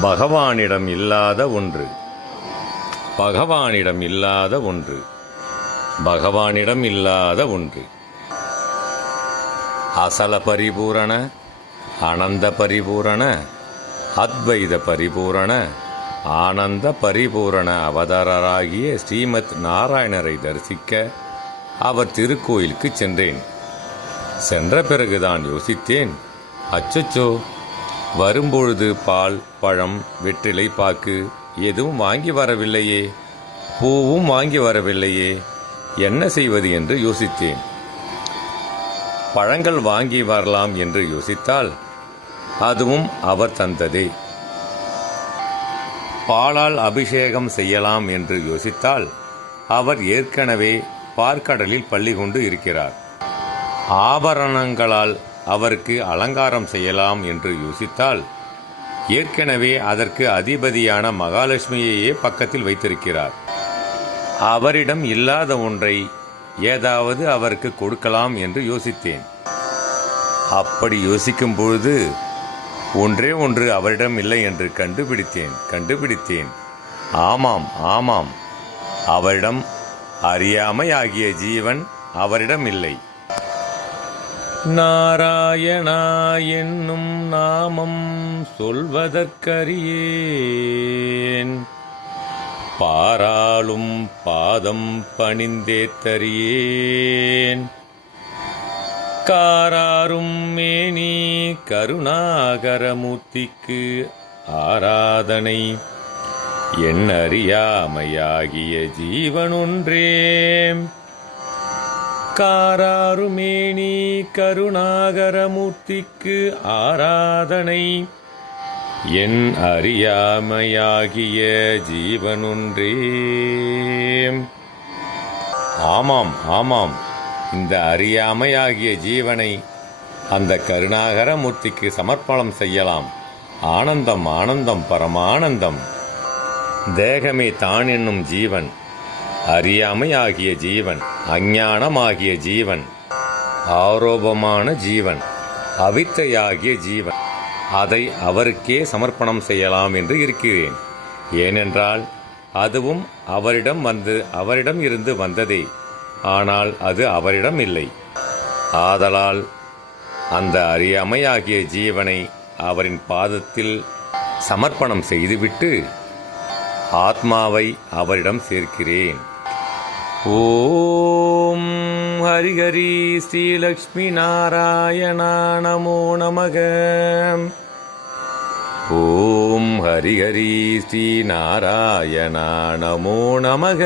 பகவானிடம் இல்லாத ஒன்று. பகவானிடம் இல்லாத ஒன்று. பகவானிடம் இல்லாத ஒன்று. அசல பரிபூரண, அனந்த பரிபூரண, அத்வைத பரிபூரண, ஆனந்த பரிபூரண அவதாரராகிய ஸ்ரீமத் நாராயணரை தரிசிக்க அவர் திருக்கோயிலுக்கு சென்றேன். சென்ற பிறகுதான் யோசித்தேன், அச்சச்சோ, வரும்பொழுது பால், பழம், வெற்றிலை பாக்கு எதுவும் வாங்கி வரவில்லையே, பூவும் வாங்கி வரவில்லையே, என்ன செய்வது என்று யோசித்தேன். பழங்கள் வாங்கி வரலாம் என்று யோசித்தால் அதுவும் அவர் தந்ததே. பாலால் அபிஷேகம் செய்யலாம் என்று யோசித்தால் அவர் ஏற்கனவே பார்க்கடலில் பள்ளி கொண்டு இருக்கிறார். ஆபரணங்களால் அவருக்கு அலங்காரம் செய்யலாம் என்று யோசித்தால் ஏற்கனவே அதற்கு அதிபதியான மகாலட்சுமியையே பக்கத்தில் வைத்திருக்கிறார். அவரிடம் இல்லாத ஒன்றை ஏதாவது அவருக்கு கொடுக்கலாம் என்று யோசித்தேன். அப்படி யோசிக்கும் பொழுது ஒன்றே ஒன்று அவரிடம் இல்லை என்று கண்டுபிடித்தேன். ஆமாம், அவரிடம் அறியாமை ஆகிய ஜீவன் அவரிடம் இல்லை. நாராயணா என்னும் நாமம் சொல்வதற்கரியேன், பாராளும் பாதம் பணிந்தேத்தறியேன். காராரும் மேனி கருணாகரமூர்த்திக்கு ஆராதனை, எண்ணறியாமையாகிய ஜீவனொன்றே. காராருமேனி கருணாகரமூர்த்திக்கு ஆராதனை, என் அறியாமையாகிய ஜீவனொன்றே. ஆமாம், இந்த அறியாமையாகிய ஜீவனை அந்த கருணாகரமூர்த்திக்கு சமர்ப்பணம் செய்யலாம். ஆனந்தம், பரமானந்தம். தேகமே தான் என்னும் ஜீவன், அறியாமையாகிய ஜீவன், அஞ்ஞானமாகிய ஜீவன், ஆரோபமான ஜீவன், அவித்தையாகிய ஜீவன், அதை அவருக்கே சமர்ப்பணம் செய்யலாம் என்று இருக்கிறேன். ஏனென்றால் அதுவும் அவரிடம் இருந்து வந்ததே, ஆனால் அது அவரிடம் இல்லை. ஆதலால் அந்த அறியாமையாகிய ஜீவனை அவரின் பாதத்தில் சமர்ப்பணம் செய்துவிட்டு ஆத்மாவை அவரிடம் சேர்க்கிறேன். ஓம் ஹரிஹரி ஸ்ரீ லக்ஷ்மி நாராயணா நமோ நமக. ஓம் ஹரிஹரி ஸ்ரீ நாராயணா நமோ நமக.